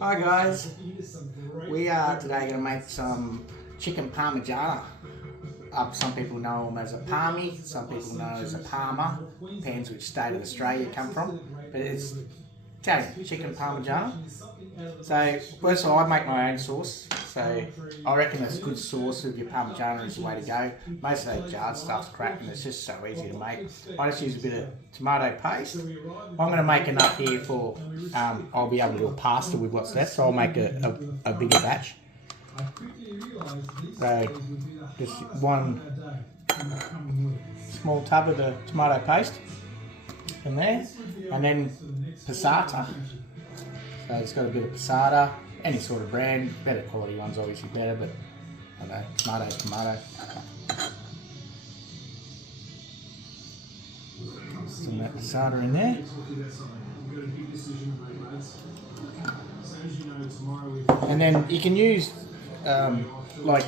Hi guys, we are today going to make some chicken parmigiana. Some people know them as a palmy, some people know as a parma, depends which state of Australia you come from, but it's Italian chicken parmigiana. So first of all, I make my own sauce, so I reckon a good sauce with your parmigiana is the way to go. Most of that jarred stuff's crap and it's just so easy to make. I just use a bit of tomato paste. I'm going to make enough here for, I'll be able to do a pasta with what's left, so I'll make a bigger batch. So just one small tub of the tomato paste in there, and then passata. So it's got a bit of passata, any sort of brand, better quality ones obviously better, but I don't know, tomato's tomato. Some of that passata in there. And then you can use like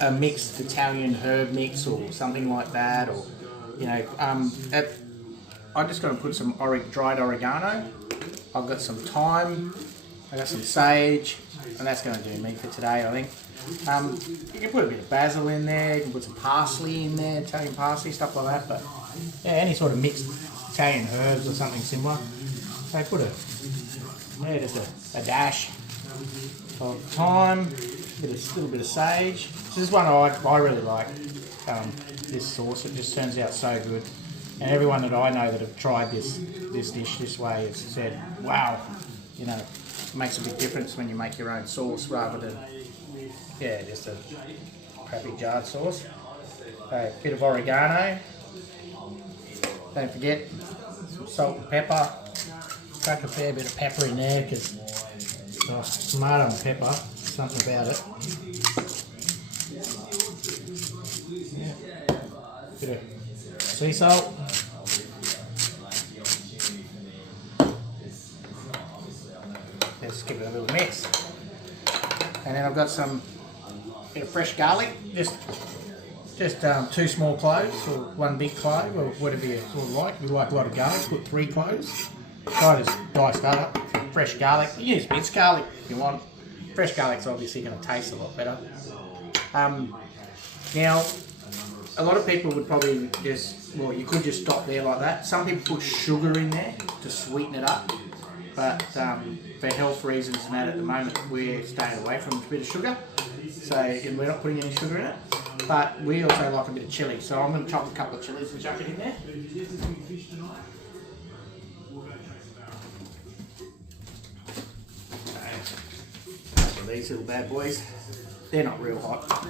a mixed Italian herb mix or something like that, or you know, I'm just going to put some dried oregano. I've got some thyme, I've got some sage, and that's going to do me for today, I think. You can put a bit of basil in there, you can put some parsley in there, Italian parsley, stuff like that, but yeah, any sort of mixed Italian herbs or something similar. So put just a dash of thyme, a little bit of sage. This is one I really like, this sauce. It just turns out so good. And everyone that I know that have tried this dish this way has said, wow, you know, it makes a big difference when you make your own sauce rather than, yeah, just a crappy jarred sauce. So, a bit of oregano. Don't forget some salt and pepper. Chuck a fair bit of pepper in there because tomato and pepper, something about it. Yeah. Bit of sea salt. Let's give it a little mix. And then I've got some bit of fresh garlic, just 2 small cloves or 1 big clove, or whatever you sort of like. If you like a lot of garlic, put 3 cloves. I just diced that up. Fresh garlic. You use minced garlic if you want. Fresh garlic's obviously going to taste a lot better. Now, a lot of people would probably just, well, you could just stop there like that. Some people put sugar in there to sweeten it up, but for health reasons and that, at the moment we're staying away from a bit of sugar, so we're not putting any sugar in it. But we also like a bit of chilli, so I'm going to chop a couple of chillies and chuck it in there. So these little bad boys, they're not real hot,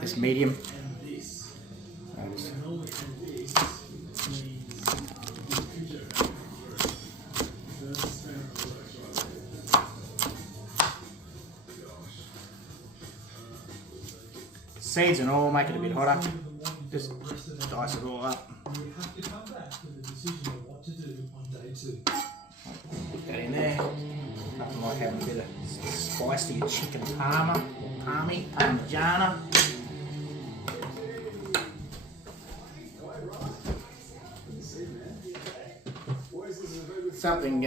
it's medium. Seeds and all, make it a bit hotter. Just dice it all up. Put that in there. Nothing like having a bit of spice to your chicken parmigiana. Something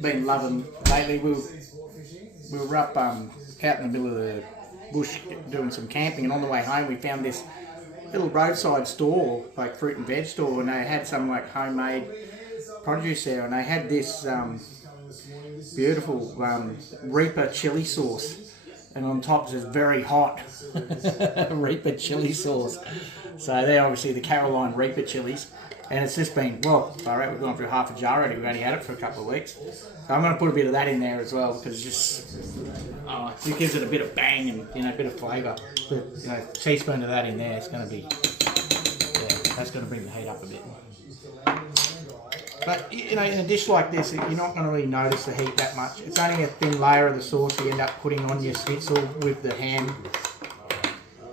been loving lately. We were up out in the middle of the bush doing some camping, and on the way home we found this little roadside store, like fruit and veg store, and they had some like homemade produce there, and they had this beautiful Reaper chili sauce, and on top is very hot Reaper chili sauce. So they're obviously the Carolina Reaper chilies, and it's just been, well, I reckon we've gone through half a jar already. We've only had it for a couple of weeks, so I'm going to put a bit of that in there as well, because it gives it a bit of bang and, you know, a bit of flavour. But, you know, a teaspoon of that in there is going to be, yeah, that's going to bring the heat up a bit. But, you know, in a dish like this, you're not going to really notice the heat that much. It's only a thin layer of the sauce you end up putting on your schnitzel with the ham.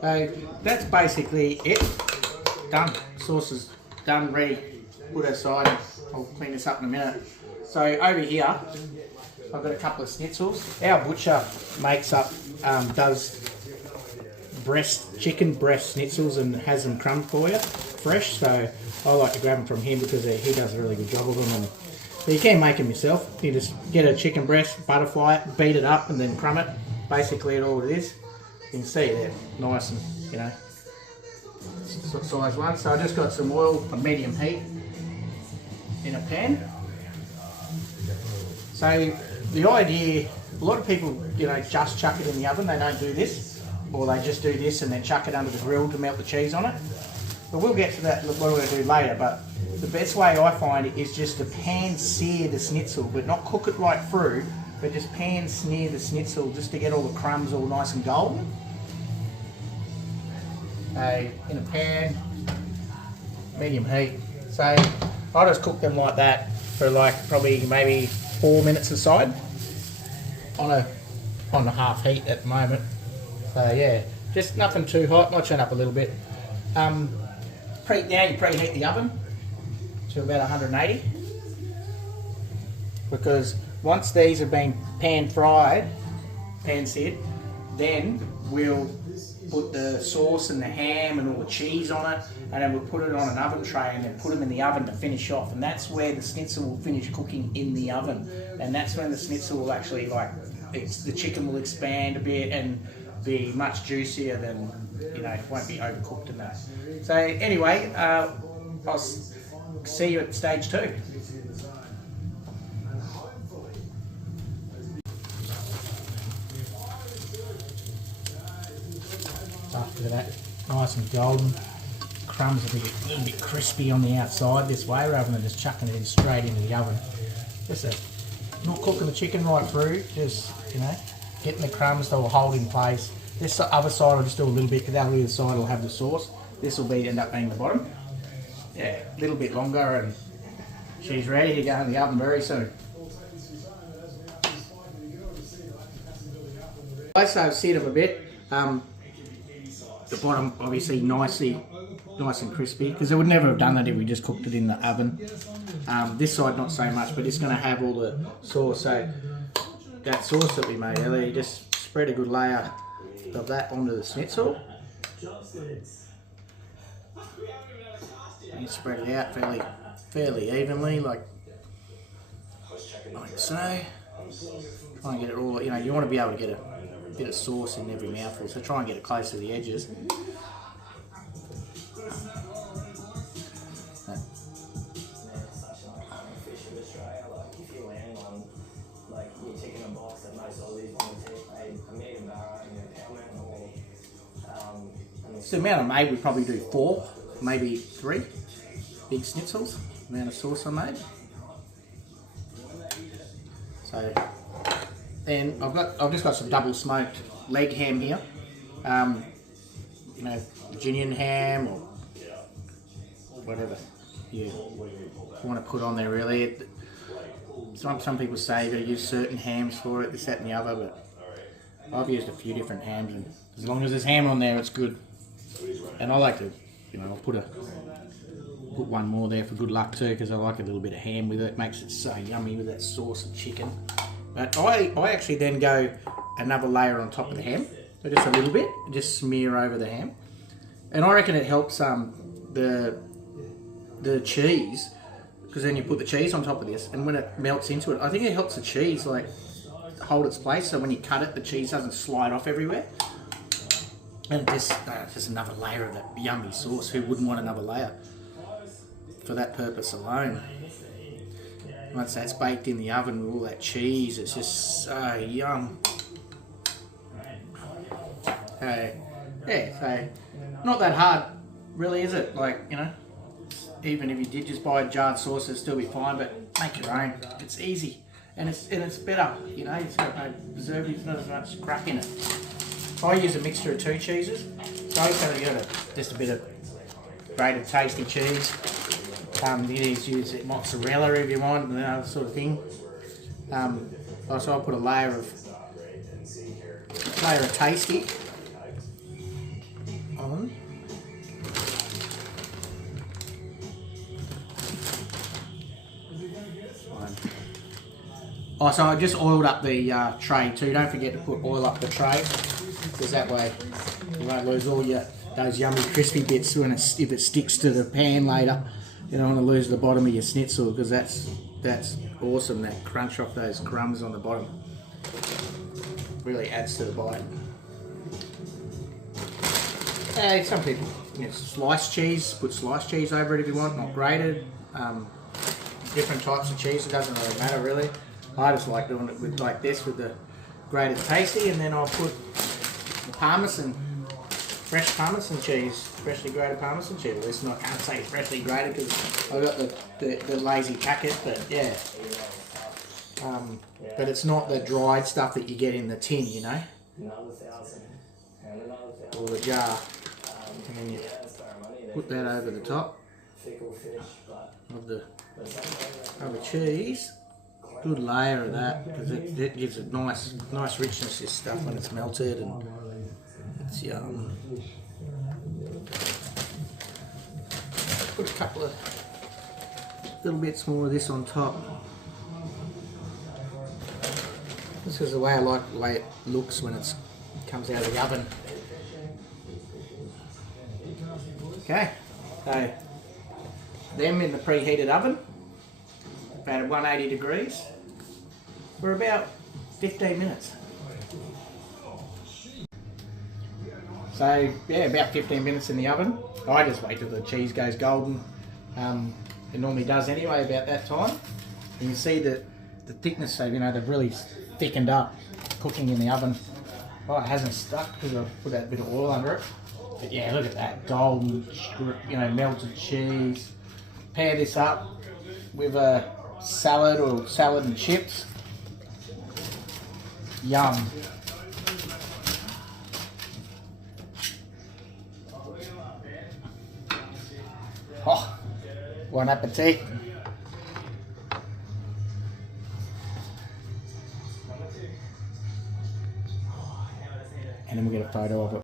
So that's basically it. Done. Sauce is done, ready. Put it aside. I'll clean this up in a minute. So over here, I've got a couple of schnitzels. Our butcher does chicken breast schnitzels and has them crumbed for you, fresh. So I like to grab them from him because he does a really good job of them. And So you can make them yourself. You just get a chicken breast, butterfly it, beat it up, and then crumb it. Basically, all it is. You can see they're nice and, you know, size one. So I just got some oil on medium heat in a pan. So the idea, a lot of people, you know, just chuck it in the oven. They don't do this, or they just do this and then chuck it under the grill to melt the cheese on it. But we'll get to that, what we're going to do later. But the best way I find it is just to pan sear the schnitzel, but not cook it right through, but just pan sear the schnitzel just to get all the crumbs all nice and golden. In a pan, medium heat. So I just cook them like that for like probably maybe 4 minutes aside on the half heat at the moment. So yeah, just nothing too hot. Might turn up a little bit. Now you preheat the oven to about 180, because once these have been pan seared, then we'll put the sauce and the ham and all the cheese on it, and then we'll put it on an oven tray and then put them in the oven to finish off. And that's where the schnitzel will finish cooking in the oven, and that's when the schnitzel will actually, like, the chicken will expand a bit and be much juicier than, you know, it won't be overcooked in that. So anyway, I'll see you at stage 2. After that, nice and golden. Crumbs will be a little bit crispy on the outside this way, rather than just chucking it in straight into the oven. Just not cooking the chicken right through, just, you know, getting the crumbs that will hold in place. This other side will just do a little bit, because that other side will have the sauce. This will end up being the bottom. Yeah, a little bit longer, and she's ready to go in the oven very soon. Also seared them a bit. The bottom obviously nice and crispy, because I would never have done that if we just cooked it in the oven. This side not so much, but it's going to have all the sauce. So that sauce that we made earlier, you just spread a good layer of that onto the schnitzel. And you spread it out fairly evenly, like so. Try and get it all, you know, you want to be able to get a bit of sauce in every mouthful, so try and get it close to the edges. So the amount I made, we probably do 4, maybe 3 big schnitzels, the amount of sauce I made. So then I've just got some double smoked leg ham here. You know, Virginian ham or whatever you want to put on there really. Some people say you've got to use certain hams for it, this, that and the other, but I've used a few different hams, and as long as there's ham on there, it's good. And I like to, you know, I'll put one more there for good luck too, because I like a little bit of ham with it. It makes it so yummy with that sauce and chicken. But I actually then go another layer on top of the ham, so just a little bit, just smear over the ham. And I reckon it helps the cheese, because then you put the cheese on top of this, and when it melts into it, I think it helps the cheese like hold its place, so when you cut it, the cheese doesn't slide off everywhere. And just another layer of that yummy sauce. Who wouldn't want another layer for that purpose alone? Once that's baked in the oven with all that cheese, it's just so yum. Yeah, so not that hard, really, is it? Like, you know, even if you did just buy a jarred sauce, it'd still be fine. But make your own. It's easy, and it's better. You know, it's got no preservatives, not as much crap in it. I use a mixture of 2 cheeses, so you got just a bit of grated tasty cheese. You use mozzarella if you want, and that sort of thing. So I'll put a layer of tasty on. Oh, so I just oiled up the tray too. Don't forget to put oil up the tray, because that way you won't lose all those yummy crispy bits if it sticks to the pan later. You don't want to lose the bottom of your schnitzel, because that's awesome, that crunch off those crumbs on the bottom. Really adds to the bite. Some people, sliced cheese, put sliced cheese over it if you want, not grated. Different types of cheese, it doesn't really matter really. I just like doing it with like this with the grated pasty, and then I'll put the parmesan, fresh parmesan cheese, freshly grated parmesan cheese. Well, it's not, I can't say it's freshly grated because I've got the lazy packet, but yeah. But it's not the dried stuff that you get in the tin, you know, or the jar. And then you put that over the top of the cheese. Good layer of that, because it gives it nice richness, this stuff, when it's melted, and it's yum. Put a couple of little bits more of this on top. This is the way I like the way it looks when it comes out of the oven. Okay, so them in the preheated oven, about 180 degrees, for about 15 minutes. So yeah, about 15 minutes in the oven. I just wait till the cheese goes golden. It normally does anyway about that time. You can see that the thickness, so they've really thickened up cooking in the oven. Oh, it hasn't stuck because I've put that bit of oil under it. But yeah, look at that golden, melted cheese. Pair this up with a salad or salad and chips. Yum. Oh, bon appetit. And then we'll get a photo of it.